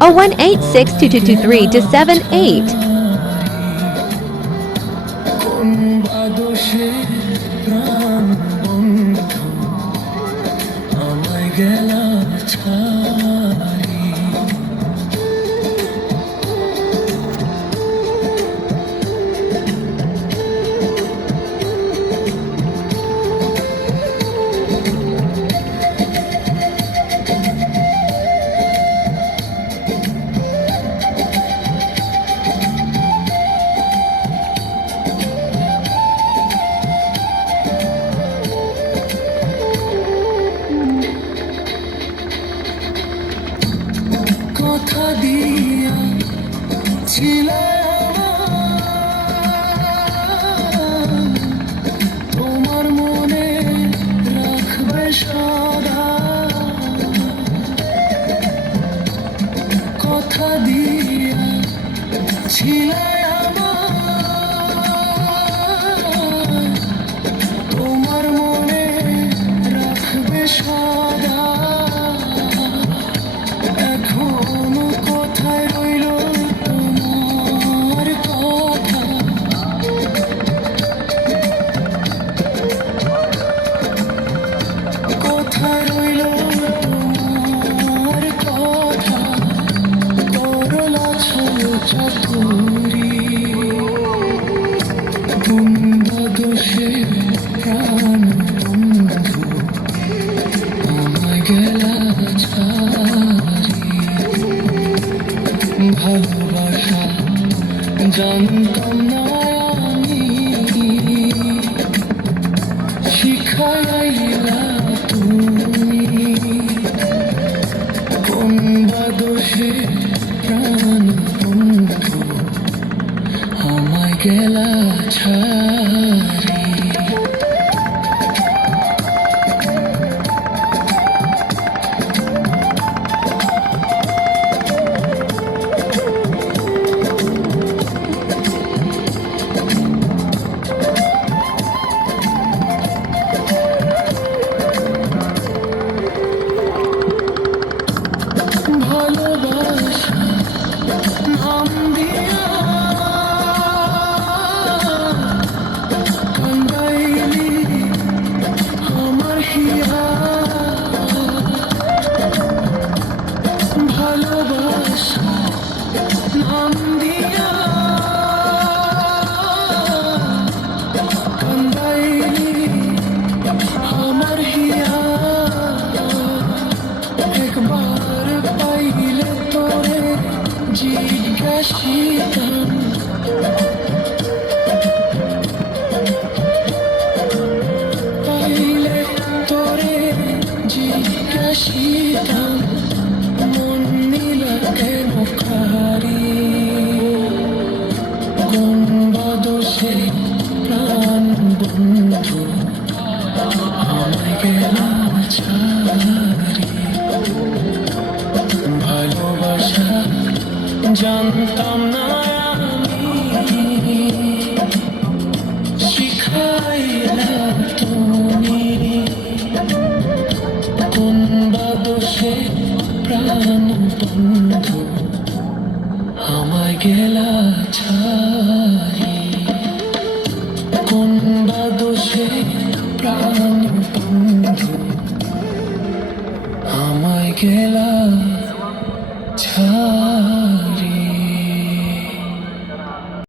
0186223-78. কথা দিয়া ছিলাম তোমার মনে রাখবে সদা, কথা দিয়া ছিলাম তোমার মনে রাখবে সদা। এখনো কোথায় রইল তোমার কথা, কোথায় রইল তোমার কথা, করলা ছলো চাতুরি কুম্বা দোষে প্রাণ বন্ধু আমায় গেলা ছাড়ি। ভালোবাসা জানতাম না আমি, শিখাইলা তুমি কোন বা দোষে প্রাণ বন্ধু আমায় গেলা ছাড়ি। ভালোবাসা নাম দিয়া কান্দাইলি আমার হিয়া, ভালোবাসা নাম দিয়া কান্দাইলি আমার হিয়া। একবার পাইলে তোরে জিজ্ঞাসিতাম, পাইলে তোরে জিজ্ঞাসিতাম মন নিলা কেন কারি, কোন বা দোষে প্রাণ বন্ধু আমায় গেলা ছাড়ি। ভালোবাসা জানতাম না আমি, শিখাইলা তুমি কোন বা দোষে প্রাণ বন্ধু আমায় গেলা ছাড়ি। কোন বা দোষে প্রাণ বন্ধু আমায় গেলা ছাড়ি।